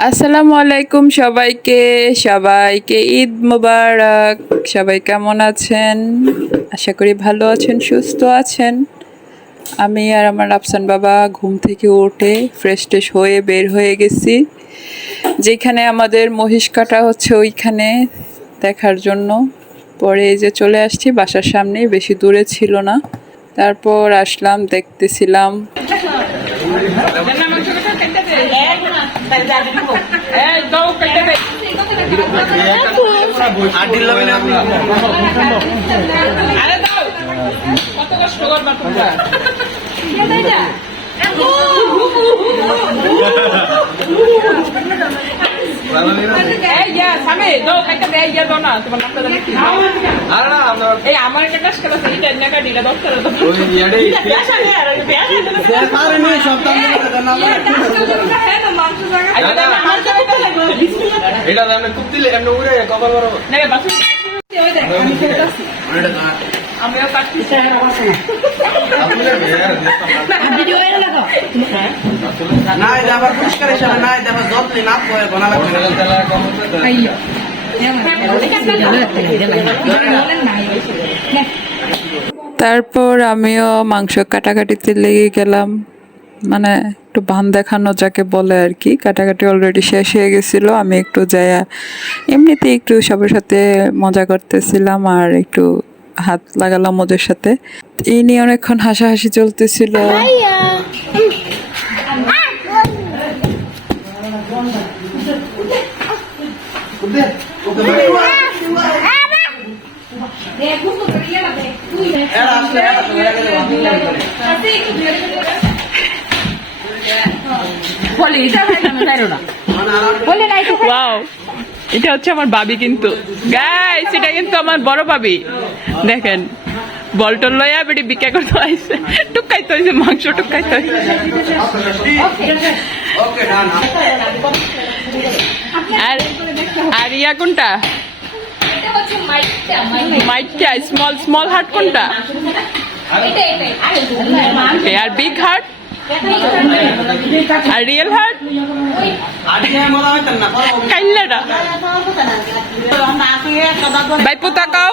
আসসালামু আলাইকুম সবাইকে সবাইকে ঈদ মোবারক। সবাই কেমন আছেন? আশা করি ভালো আছেন, সুস্থ আছেন। আমি আর আমার আফসান বাবা ঘুম থেকে উঠে ফ্রেশ ট্রেশ হয়ে বের হয়ে গেছি, যেখানে আমাদের মহিষ কাটা হচ্ছে ওইখানে দেখার জন্য। পরে এই যে চলে আসছি, বাসার সামনেই, বেশি দূরে ছিল না। তারপর আসলাম, দেখতেছিলাম। আমিও কাটছি তারপর আমিও মাংস কাটাকাটিতে লেগে গেলাম, মানে একটু ভান দেখানো যাকে বলে আর কি। কাটাকাটি অলরেডি শেষ হয়ে গেছিল, আমি একটু যাইয়া এমনিতে একটু সবার সাথে মজা করতেছিলাম আর একটু হাত লাগালাম ওদের সাথে। এই নিয়ে অনেকক্ষণ হাসাহাসি চলতেছিল। এটা হচ্ছে আমার বাবি, কিন্তু গাইস এটা কিন্তু আমার বড় বাবি। দেখেন বলটল লইয়া বেটি বিক্রি করতে আইছে, টুকাইতে হইছে, মাংস টুকাইতে হইছে। আর ইয়া কোনটা? মাইকটা স্মল স্মল হার্ট কোনটা? আর বিগ হার্ট আর রিয়েল হার্ট কাইল্লাটা। বাইপু তাকাও,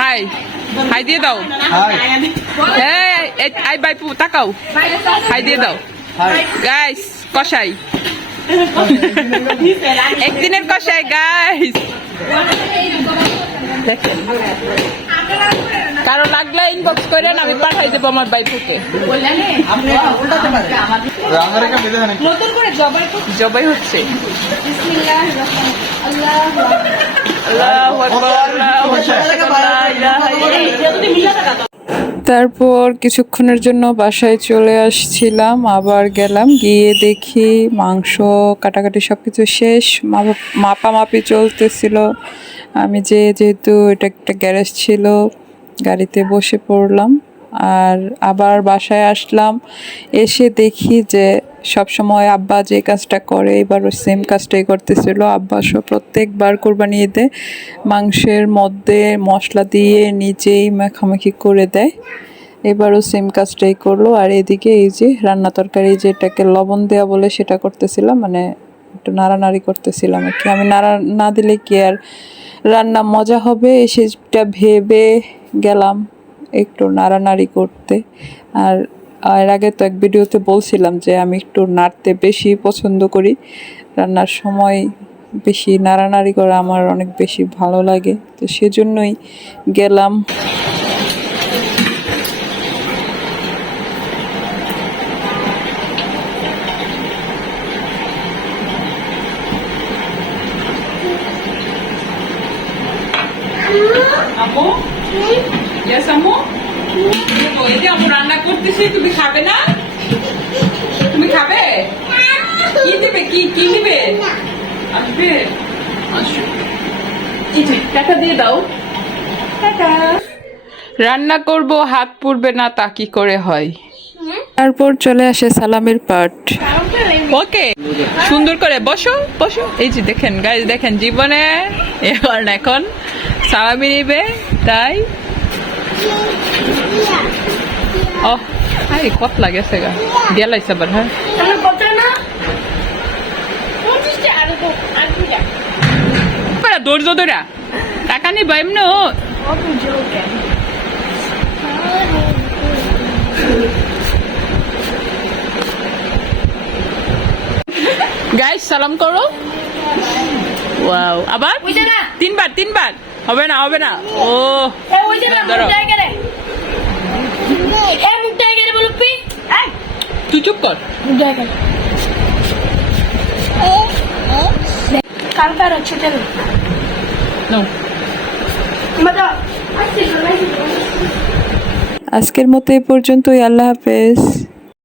হাই হাই দিয়ে দাও। আই বাইপু তাকাও, হাই দিয়ে দাও। গাইস কষাই, একদিনের কষাই গাইস। দেখেন কারো লাগলে ইনবক্স করেন, আমি পাঠাই দেবো আমার বাইপুকে। জবাই হচ্ছে। তারপর কিছুক্ষণের জন্য বাসায় চলে আসছিলাম, আবার গেলাম, গিয়ে দেখি মাংস কাটাকাটি সবকিছু শেষ, মাপামাপি চলতেছিল। আমি যেহেতু এটা একটা গ্যারেজ ছিল, গাড়িতে বসে পড়লাম আর আবার বাসায় আসলাম। এসে দেখি যে সবসময় আব্বা যে কাজটা করে এবারও সেম কাজটাই করতেছিল। আব্বা প্রত্যেকবার কোরবানি ঈদে মাংসের মধ্যে মশলা দিয়ে নিজেই মাখামাখি করে দেয়, এবারও সেম কাজটাই করলো। আর এদিকে এই যে রান্না তরকারি, যেটাকে লবণ দেওয়া বলে, সেটা করতেছিলাম, মানে একটু নাড়ানাড়ি করতেছিলাম আর কি। আমি নাড়া না দিলে কি আর রান্না মজা হবে, সেটা ভেবে গেলাম একটু নাড়ানাড়ি করতে। আর এর আগে তো এক ভিডিওতে বলছিলাম যে আমি একটু নাড়তে বেশি পছন্দ করি, রান্নার সময় বেশি নাড়ানাড়ি করা আমার অনেক বেশি ভালো লাগে, তো সেজন্যই গেলাম। আম্মু, ইয়েস আম্মু, এই যে আম্মু রান্না করতেছি, তুমি খাবে না? তুমি খাবে? কি দিবে? কি দিবে? আসবে, টাকা দিয়ে দাও। রান্না করব, হাত পুড়বে না, তা কি করে হয়? তারপর চলে আসে সালামের পার্ট। ওকে, সুন্দর করে বসো বসো। এই যে দেখেন গাইস, দেখেন জীবনে এখন সালামি নিবে, তাই ও আই কত লাগেছে গা, দিয়া লাইছে আবার। হ্যাঁ ধৈর্য ধরা টাকা নিবা এমনি গাইস সালাম করো ওয়াও আবার তিনবার হবে না ও ধরো তুই চুপ কর কালকার হচ্ছে চলো আজকের মতো এই পর্যন্তই আল্লাহ হাফেজ